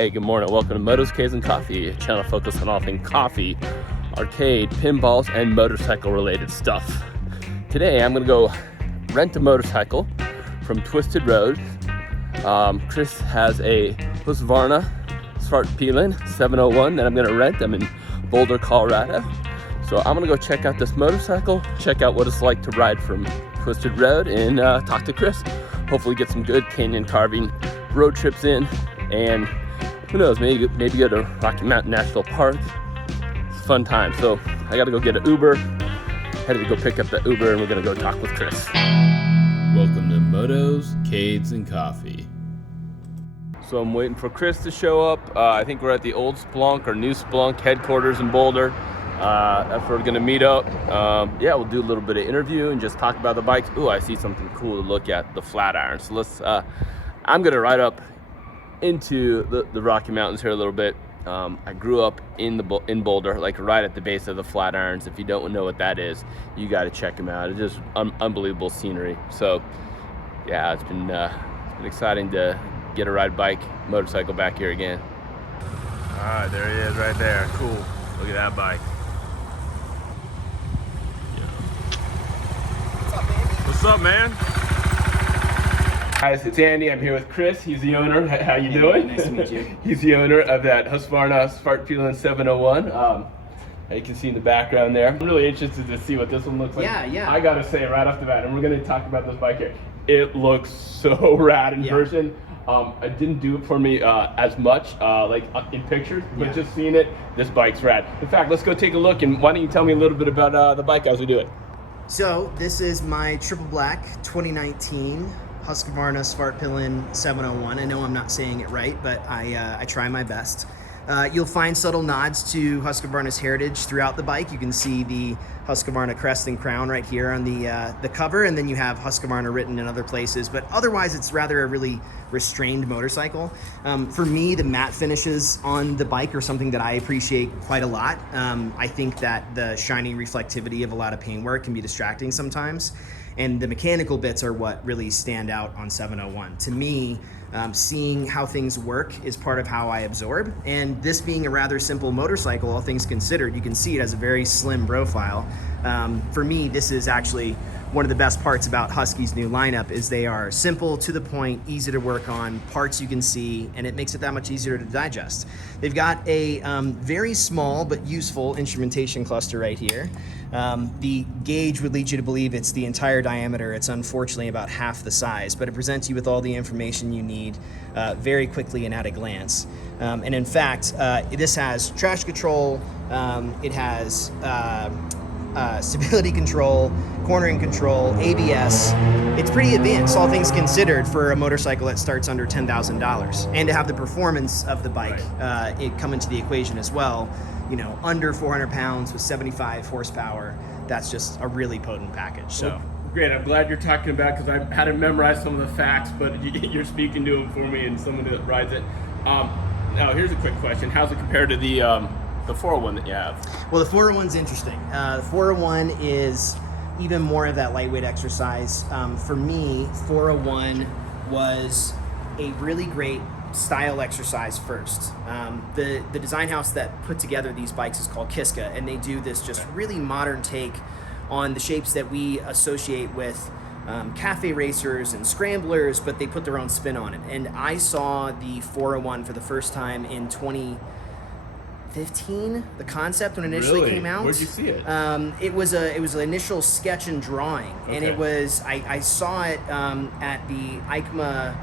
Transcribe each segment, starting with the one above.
Hey, good morning. Welcome to Motoscades&Coffee, a channel focused on all things coffee, arcade, pinballs, and motorcycle-related stuff. Today, I'm going to go rent a motorcycle from Twisted Road. Chris has a Husqvarna Svartpilen 701 that I'm going to rent. I'm in Boulder, Colorado. So I'm going to go check out this motorcycle, check out what it's like to ride from Twisted Road, and talk to Chris. Hopefully get some good canyon carving road trips in, and who knows, maybe go to Rocky Mountain National Park. It's a fun time. So I gotta go get an Uber. Headed to go pick up the Uber, and we're gonna go talk with Chris. Welcome to Motos, Cades, and Coffee. So I'm waiting for Chris to show up. I think we're at the old Splunk or new Splunk headquarters in Boulder. That's where we're gonna meet up. Yeah, we'll do a little bit of interview and just talk about the bikes. Ooh, I see something cool to look at, the flat iron. So let's, I'm gonna ride up into the Rocky Mountains here a little bit. I grew up in Boulder, like right at the base of the flat irons. If you don't know what that is, you got to check them out. It's just unbelievable scenery. So yeah, it's been exciting to get a ride motorcycle back here again. All right, there he is right there. Cool. Look at that bike. What's up, man? Hi, it's Andy. I'm here with Chris. He's the owner. How you doing? Nice to meet you. He's the owner of that Husqvarna Svartpilen 701. You can see in the background there. I'm really interested to see what this one looks like. Yeah. I gotta say right off the bat, and we're gonna talk about this bike here. It looks so rad in person. It didn't do it for me as much in pictures, but just seeing it, this bike's rad. In fact, let's go take a look, and why don't you tell me a little bit about the bike as we do it? So this is my triple black 2019 Husqvarna Svartpilen 701. I know I'm not saying it right, but I try my best. You'll find subtle nods to Husqvarna's heritage throughout the bike. You can see the Husqvarna crest and crown right here on the cover, and then you have Husqvarna written in other places, but otherwise it's rather a really restrained motorcycle. For me, the matte finishes on the bike are something that I appreciate quite a lot. I think that the shiny reflectivity of a lot of paintwork can be distracting sometimes, and the mechanical bits are what really stand out on 701. To me, seeing how things work is part of how I absorb, and this being a rather simple motorcycle, all things considered, you can see it has a very slim profile. For me, this is actually one of the best parts about Husky's new lineup is they are simple, to the point, easy to work on, parts you can see, and it makes it that much easier to digest. They've got a very small but useful instrumentation cluster right here. The gauge would lead you to believe it's the entire diameter. It's unfortunately about half the size, but it presents you with all the information you need very quickly and at a glance. And in fact, this has traction control, it has stability control, cornering control, ABS. It's pretty advanced, all things considered, for a motorcycle that starts under $10,000. And to have the performance of the bike it come into the equation as well, you know, under 400 pounds with 75 horsepower, that's just a really potent package. So. Well, great, I'm glad you're talking about, because I had to memorize some of the facts, but you're speaking to them for me and someone that rides it. Now, here's a quick question. How's it compared to the 401 that you have? Well, the 401's interesting. The 401 is even more of that lightweight exercise. For me, 401 was a really great style exercise first. The design house that put together these bikes is called Kiska, and they do this just really modern take on the shapes that we associate with cafe racers and scramblers, but they put their own spin on it. And I saw the 401 for the first time in 2015, the concept when it initially came out. Where'd you see it? It was an initial sketch and drawing, and it was I saw it at the EICMA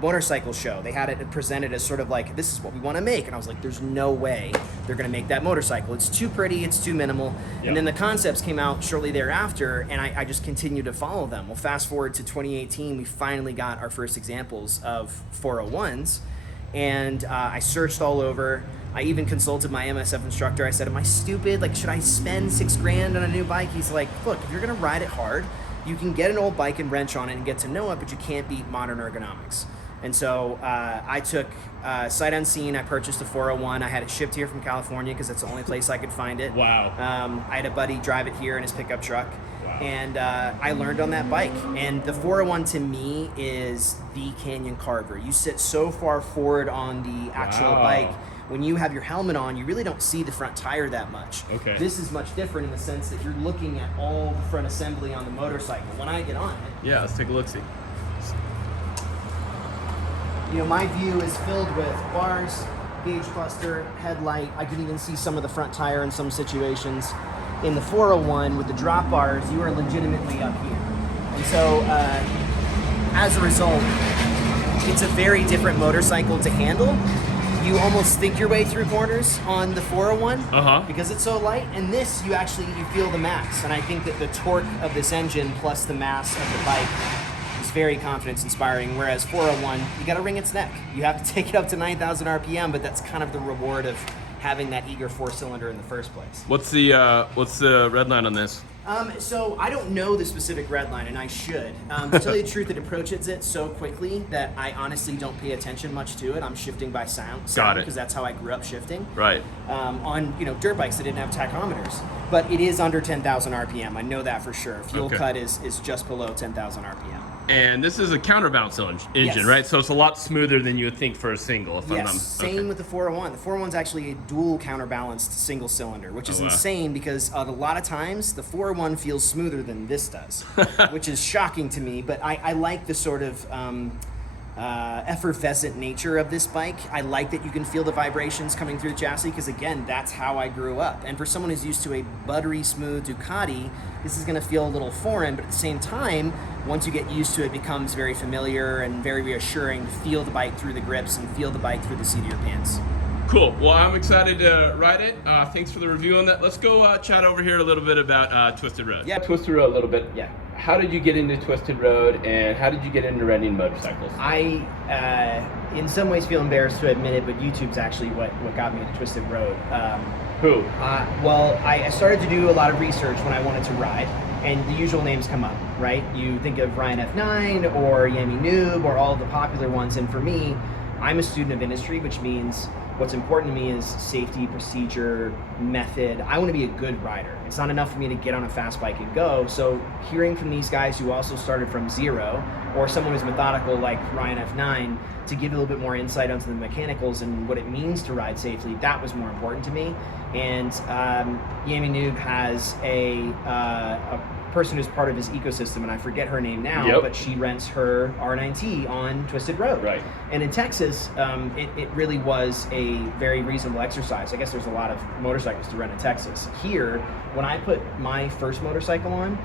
motorcycle show. They had it presented as sort of like, this is what we want to make, and I was like, there's no way they're going to make that motorcycle. It's too pretty, it's too minimal. And then the concepts came out shortly thereafter, and I just continued to follow them. Well, fast forward to 2018, we finally got our first examples of 401s, and I searched all over. I even consulted my MSF instructor. I said, am I stupid? Like, should I spend $6,000 on a new bike? He's like, look, if you're gonna ride it hard, you can get an old bike and wrench on it and get to know it, but you can't beat modern ergonomics. And so I took sight unseen. I purchased a 401. I had it shipped here from California because that's the only place I could find it. Wow. I had a buddy drive it here in his pickup truck. Wow. And I learned on that bike. And the 401 to me is the canyon carver. You sit so far forward on the actual bike. When you have your helmet on, you really don't see the front tire that much. Okay. This is much different in the sense that you're looking at all the front assembly on the motorcycle. When I get on it, Yeah, let's take a look-see. you know, my view is filled with bars, gauge cluster, headlight. I can even see some of the front tire in some situations. In the 401 with the drop bars, you are legitimately up here. And so as a result, it's a very different motorcycle to handle. You almost think your way through corners on the 401 because it's so light, and this you feel the mass. And I think that the torque of this engine plus the mass of the bike is very confidence inspiring, whereas 401, you got to wring its neck. You have to take it up to 9,000 RPM, but that's kind of the reward of having that eager 4-cylinder in the first place. What's the red line on this? So I don't know the specific red line, and I should. To tell you the truth, it approaches it so quickly that I honestly don't pay attention much to it. I'm shifting by sound. Got it. Because that's how I grew up shifting. Right. On dirt bikes that didn't have tachometers, but it is under 10,000 RPM. I know that for sure. Fuel cut is just below 10,000 RPM. And this is a counterbalance engine, Yes. right? So it's a lot smoother than you would think for a single. Same with the 401. The 401 is actually a dual counterbalanced single cylinder, which is insane because a lot of times the 401 feels smoother than this does, which is shocking to me. But I like the sort of effervescent nature of this bike. I like that you can feel the vibrations coming through the chassis because, again, that's how I grew up. And for someone who's used to a buttery smooth Ducati, this is going to feel a little foreign, but at the same time, once you get used to it, it becomes very familiar and very reassuring to feel the bike through the grips and feel the bike through the seat of your pants. Cool. Well, I'm excited to ride it. Thanks for the review on that. Let's go chat over here a little bit about Twisted Road. Yeah. Twisted Road a little bit. Yeah. How did you get into Twisted Road, and how did you get into renting motorcycles? I, in some ways, feel embarrassed to admit it, but YouTube's actually what got me into Twisted Road. Who? Well, I started to do a lot of research when I wanted to ride, and the usual names come up, right? You think of Ryan F9 or Yami Noob or all of the popular ones, and for me, I'm a student of industry, which means what's important to me is safety, procedure, method. I want to be a good rider. It's not enough for me to get on a fast bike and go. So hearing from these guys who also started from zero, or someone who's methodical like Ryan F9, to give a little bit more insight onto the mechanicals and what it means to ride safely, that was more important to me. And Yami Noob has a person who's part of his ecosystem, and I forget her name now, but she rents her R9T on Twisted Road. Right. And in Texas, it really was a very reasonable exercise. I guess there's a lot of motorcycles to rent in Texas. Here, when I put my first motorcycle on,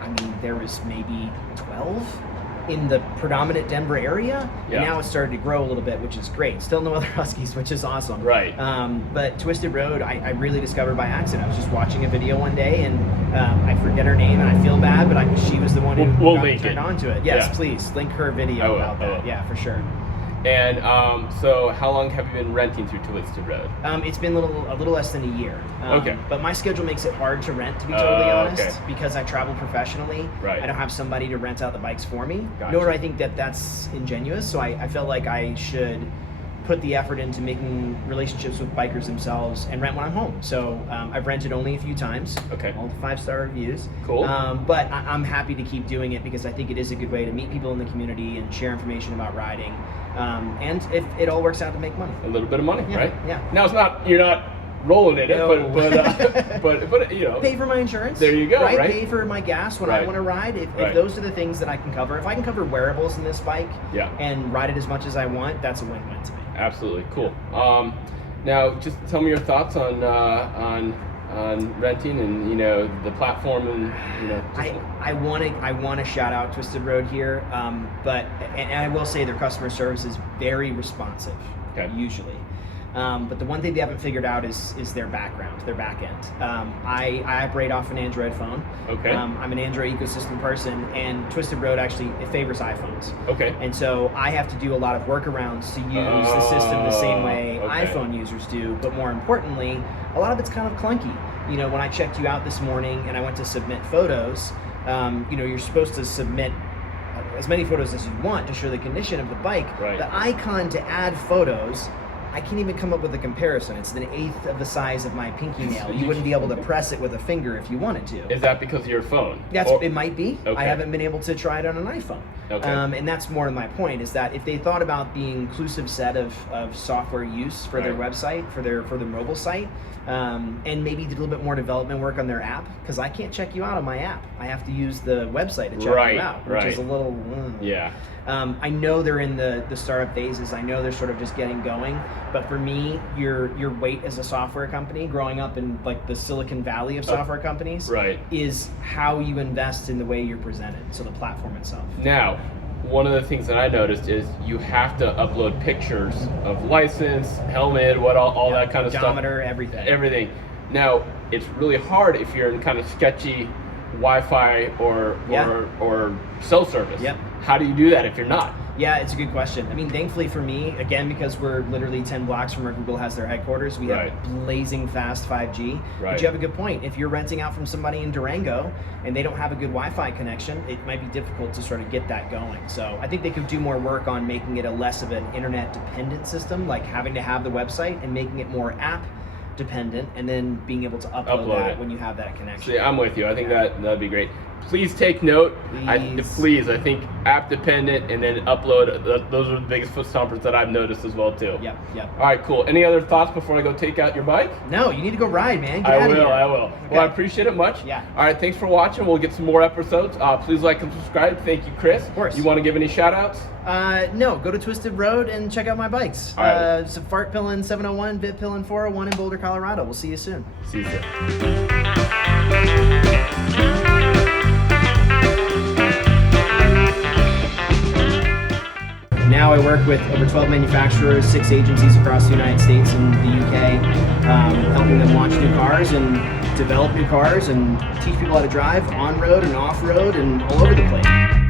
I mean, there was maybe 12 in the predominant Denver area. Yeah. And now it's started to grow a little bit, which is great. Still no other Huskies, which is awesome. Right. But Twisted Road, I really discovered by accident. I was just watching a video one day, and I forget her name, and I feel bad, but she was the one who got me turned on to it. Yes, please, link her video about that. Yeah, for sure. And so how long have you been renting through Twisted Road? It's been a little less than a year. Okay. But my schedule makes it hard to rent, to be totally honest, because I travel professionally. Right. I don't have somebody to rent out the bikes for me. Gotcha. Nor do I think that that's ingenuous. So I felt like I should put the effort into making relationships with bikers themselves and rent when I'm home. So I've rented only a few times. Okay. All the 5-star reviews. Cool. But I'm happy to keep doing it because I think it is a good way to meet people in the community and share information about riding. And if it all works out to make money. A little bit of money, right? Yeah. Now you're not rolling in it, No. but you know. Pay for my insurance. There you go, right? Pay for my gas when I want to ride. If those are the things that I can cover. If I can cover wearables in this bike and ride it as much as I want, that's a win-win to me. Absolutely, cool. Now, just tell me your thoughts on renting and the platform and I want to shout out Twisted Road here, but I will say their customer service is very responsive. Usually. But the one thing they haven't figured out is their background, their back end. I operate off an Android phone. Okay. I'm an Android ecosystem person, and Twisted Road actually it favors iPhones. Okay. And so I have to do a lot of workarounds to use the system the same way iPhone users do. But more importantly, a lot of it's kind of clunky. When I checked you out this morning and I went to submit photos, you're supposed to submit as many photos as you want to show the condition of the bike. Right. The icon to add photos, I can't even come up with a comparison. It's an eighth of the size of my pinky nail. You wouldn't be able to press it with a finger if you wanted to. Is that because of your phone? It might be. Okay. I haven't been able to try it on an iPhone. Okay. And that's more my point, is that if they thought about the inclusive set of software use for their website, for their mobile site, and maybe did a little bit more development work on their app, because I can't check you out on my app. I have to use the website to check you out, which is a little... Yeah. I know they're in the startup phases. I know they're sort of just getting going. But for me, your weight as a software company, growing up in like the Silicon Valley of software companies, is how you invest in the way you're presented. So the platform itself. Now, one of the things that I noticed is you have to upload pictures of license, helmet, all that kind of stuff. Odometer, everything. Everything. Now, it's really hard if you're in kind of sketchy Wi-Fi or cell service. Yep. How do you do that if you're not? Yeah, it's a good question. I mean, thankfully for me, again, because we're literally 10 blocks from where Google has their headquarters, we have blazing fast 5G. But you have a good point. If you're renting out from somebody in Durango and they don't have a good Wi-Fi connection, it might be difficult to sort of get that going. So I think they could do more work on making it a less of an internet-dependent system, like having to have the website and making it more app-dependent, and then being able to upload that when you have that connection. See, I'm with you. I think that'd be great. Please take note. Please. I think app dependent and then upload. Those are the biggest foot stompers that I've noticed as well too. Yep. All right, cool. Any other thoughts before I go take out your bike? No, you need to go ride, man. I will. Okay. Well, I appreciate it much. Yeah. All right, thanks for watching. We'll get some more episodes. Please like and subscribe. Thank you, Chris. Of course. You want to give any shout outs? No, go to Twisted Road and check out my bikes. All right. Fart Pillin 701, Vit Pillin 401 in Boulder, Colorado. We'll see you soon. See you soon. Now I work with over 12 manufacturers, 6 agencies across the United States and the UK, helping them launch new cars and develop new cars and teach people how to drive on-road and off-road and all over the place.